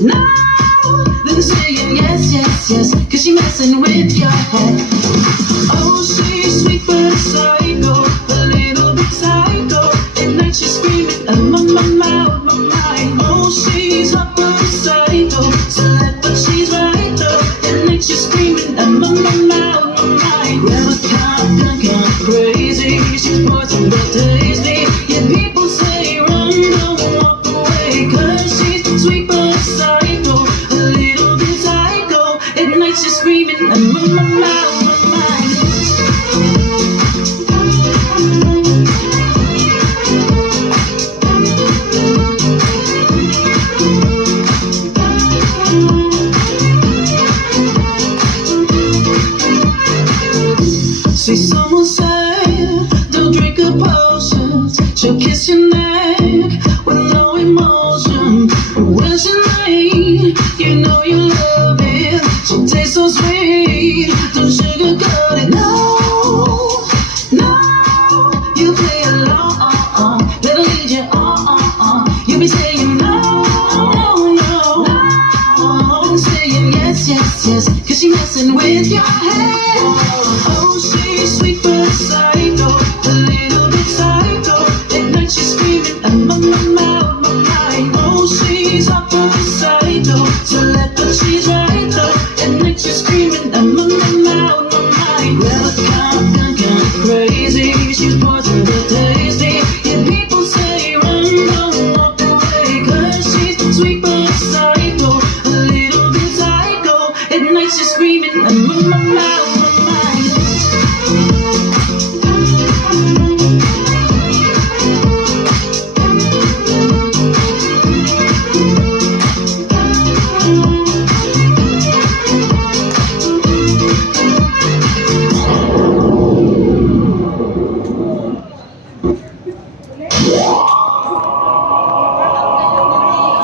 No, then saying yes, yes, yes, cause she messing with your head. Oh, she's sweet but a psycho, a little bit psycho. At night she's screaming, my mind. Oh, she's hot but a psycho, celeb but she's right though. At night she's screaming, my mind. Grab a cop, kind crazy. She's poison but tasty. Yeah, people say run, don't walk away, cause she's sweet but a psycho, a little bit psycho. At night she's screaming, my mind. See, someone said, don't drink her potions. She'll kiss your neck with no emotion. When she's late, you know you love it. She'll taste so sweet, don't sugarcoat it. No, no, you play along, let her lead you on. You be saying no, no, no, no, and saying yes, yes, yes, cause she messing with your head. Oh, she's sweet but a psycho, a little bit psycho. At night she's screaming, my mind. Oh, she's hot but a psycho, celeb but she's right though. At night she's screaming, my mind. Grab a cop, kind crazy. She's poison but tasty. Yeah, people say run, don't walk away, cause she's sweet but a psycho, a little bit psycho. At night she's screaming, my mind.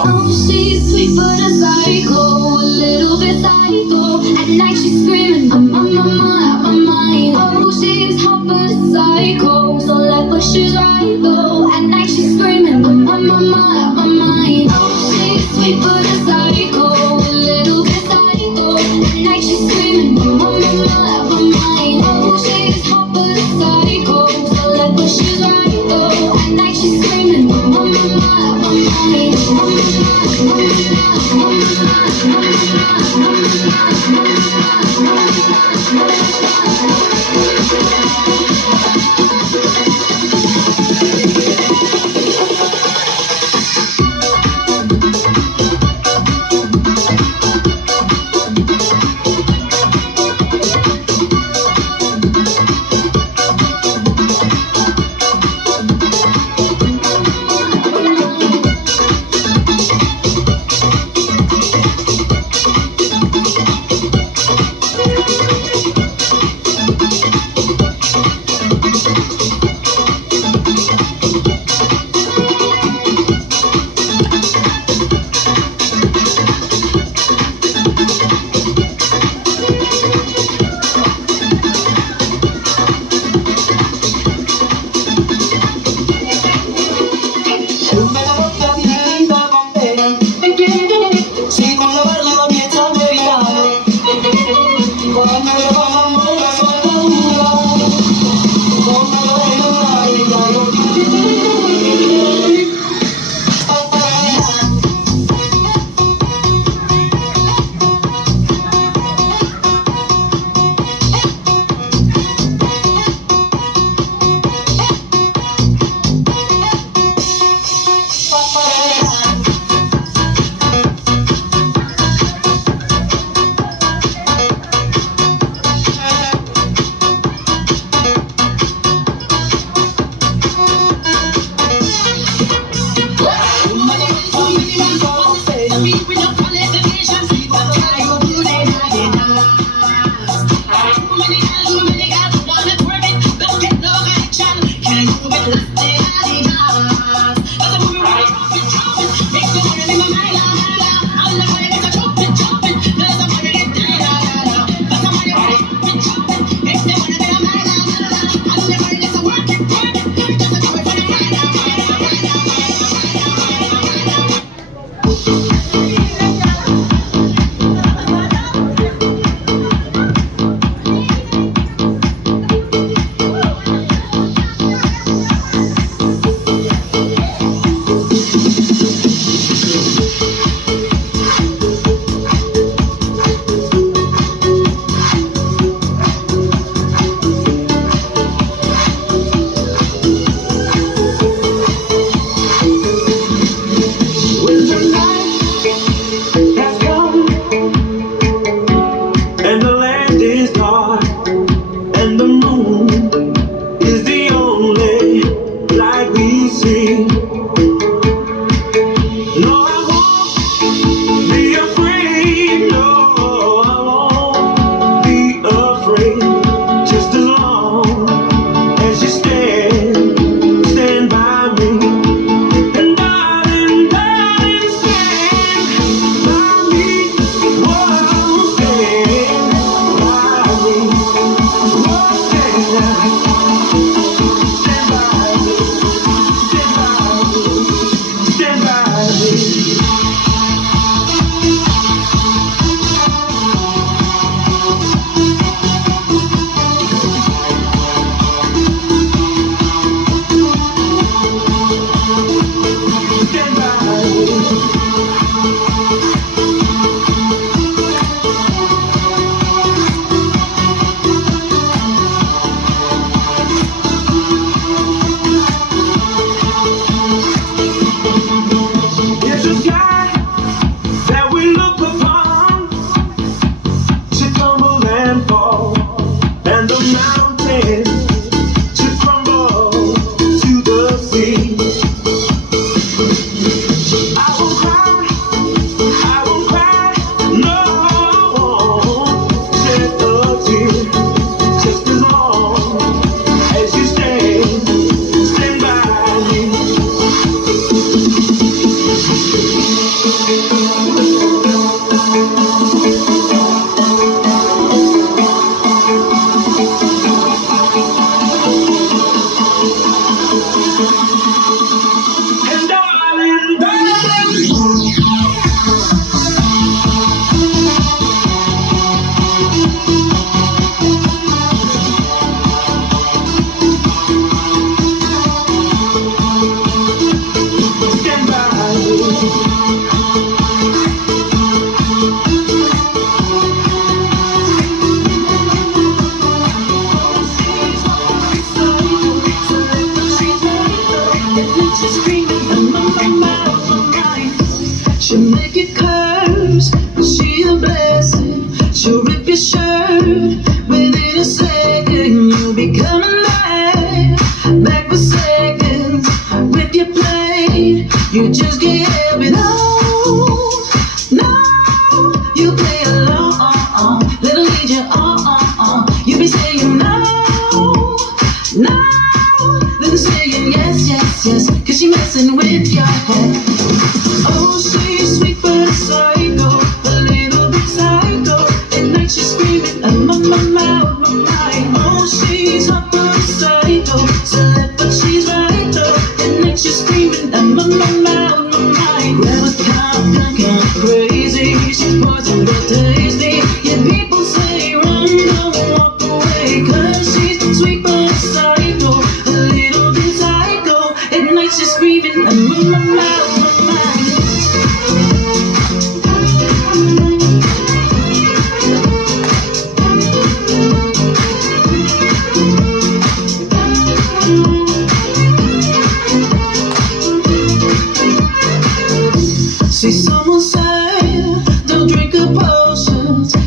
Oh, she's sweet but a psycho, a little bit psycho. At night she's screaming, I'm on my mind. Oh, she's hot but a psycho, so like but she's right though. At night she's screaming, I'm on my mind. Oh, she's sweet but a psycho, a little bit psycho. At night she's screaming, I'm on my mind. Oh, she's hot but a psycho, so like but she's right though. At night she's screaming, I'm on my mind.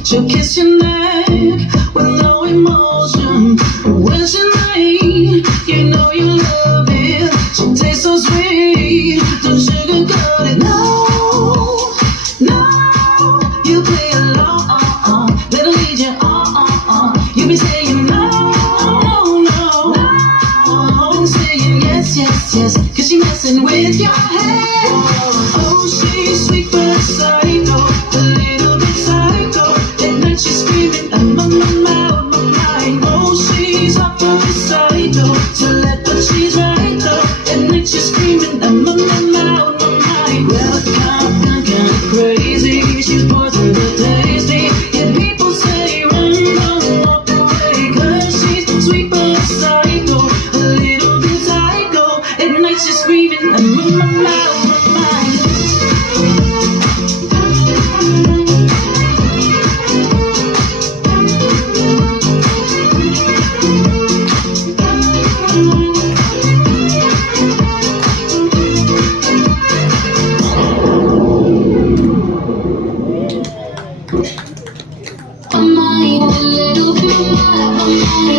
She'll kiss your neck with no emotion. When she's late, you know you love it. She tastes so sweet, don't sugarcoat it. No, no, you play along, let her lead you on. You be saying no, no, no, and saying yes, yes, yes, 'cause she messing with your head. Oh, she's sweet but a psycho, a little bit psycho. At night she's screaming, I'm on my mind, my mind. Oh, she's hot but a psycho, so let but she's right though. At night she's screaming, I'm on my mind, my mind. Well, kind of crazy, she's poison but tasty. Yeah, people say run, don't walk away, 'cause she's sweet but a psycho, a little bit psycho. At night she's screaming, I'm on my mind, my mind. My mind, a little bit my mind.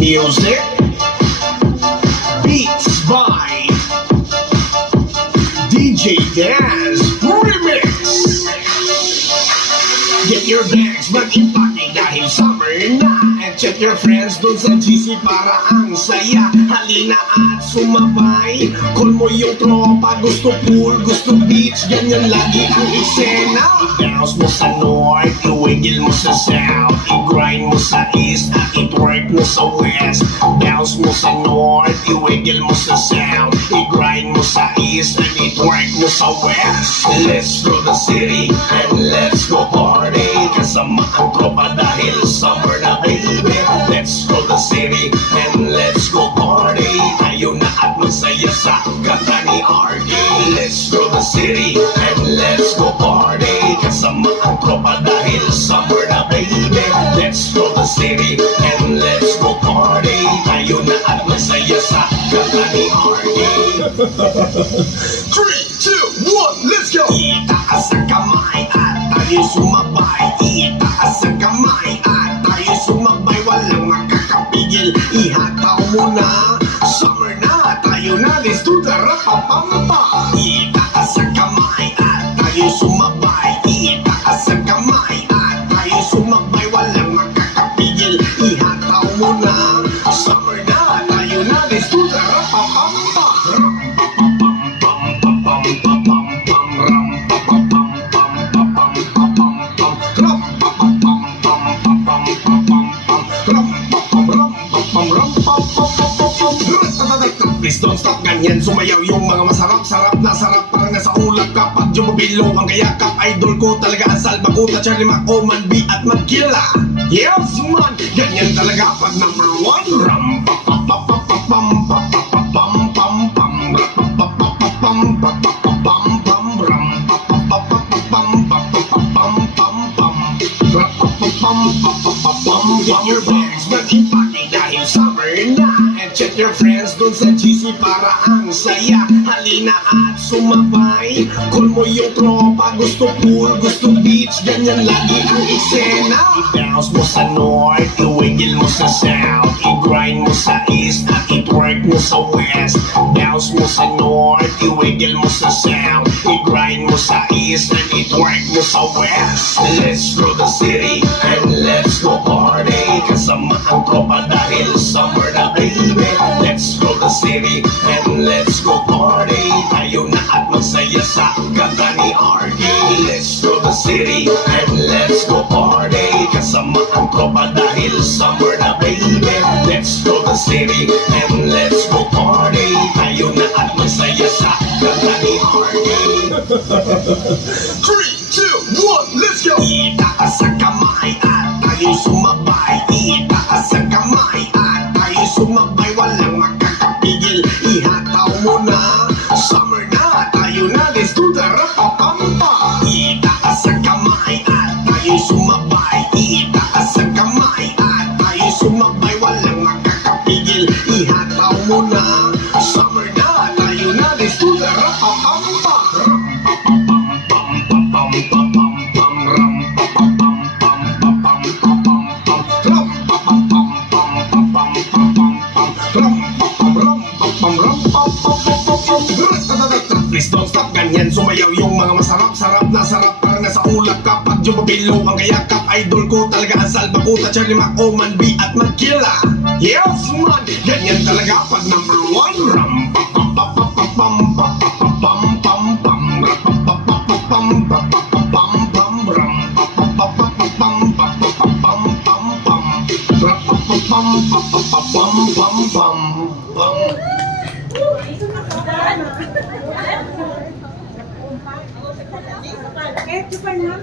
Music, beats by DJ Daz Remix. Get your bags, mag-ipake dahil summer na. And check your friends dun sa GC para ang saya. Halina at sumabay, call mo yung tropa. Gusto pool, gusto beach, ganyan lagi ang eksena. I-bounce mo sa north, iwigil mo sa south, i-grind mo sa east at i-twerk mo sa west. Bounce mo sa north, iwigil mo sa south, i-grind mo sa east at i-twerk mo sa west. Let's go the city and let's go party. Kasama ang tropa dahil summer na baby. Let's go the city and let's go party. Tayo na at masaya sa kanta ni RD. 2, 1, let's go! Itaas ang kamay at tayo sumabay. Itaas ang kamay at tayo sumabay. Walang makakapigil, ihataw mo na. Summer na, tayo na, let's do the rapapampa. Itaas ang kamay at tayo sumabay. Itaas ang kamay at tayo sumabay. Walang makakapigil, ihataw mo na. Summer na, tayo na, let's do the rapapampa. Please don't stop, ganyan sumayaw yung mga masarap-sarap na sarap parang nasa ulap kapag jumabilo ang kayakap. Idol ko talaga asal bakuta, Charlie Mac, Oman B at Magkila. Yes man, ganyan talaga pag number 1. Ram pa pa pa pa pa pam pa pa pa pam pam pam ra pa pa pa pa pam pa pa pa pam pam ram pa pa pa pa pa pam pa pa pa pam pam pam ra pa pa pam pa pa pa pam. Get your bags, mag-ipake dahil summer na. And check your friends dun sa GC para ang saya. Halina at sumabay. Call mo yung tropa, gusto pool, gusto beach. Ganyan lagi ang eksena. I-bounce mo sa north, iwigil mo sa south. I-grind mo sa east at i-twerk mo sa west. Bounce mo sa north, iwigil mo sa south. I-grind mo sa east at i-twerk mo sa west. Let's throw the city and let's go party. Kasama ang tropa dahil summer na baby. Let's go the city and let's go party. Tayo na at magsaya sa kanta ni RD. Let's go the city and let's go party. Kasama ang tropa dahil summer na baby. Let's go the city and let's go party. Tayo na at magsaya sa kanta ni RD. 3, 2, 1, let's go! Itaas ang kamay at tayo sumabay. Itaas ang kamay at tayo sumabay. Walang makakapigil, ihataw mo na. Summer na, tayo na, let's do the rapapampa. Itaas ang kamay at tayo sumabay. Itaas ang kamay at tayo sumabay. Walang makakapigil, ihataw mo na. Summer na, tayo na, let's do the rapapampa. Please don't stop, ganyan sumayaw yung mga masarap-sarap na sarap parang nasa ulap kapag jumabilo ang kayakap. Idol ko talaga asal bakuta, Charlie Mac, Oman B at Magkila. Yes man, ganyan talaga pag number 1. Ram pa pa pa pa pa pam pa pa pa pam pam pam ra pa pa pa pa pam pa pa pa pam pam ram pa pa pa pa pa pam pa pa pa pam pam pam ra pa pa pam pa pa pa pam pam pam pam. Eh, di ba na?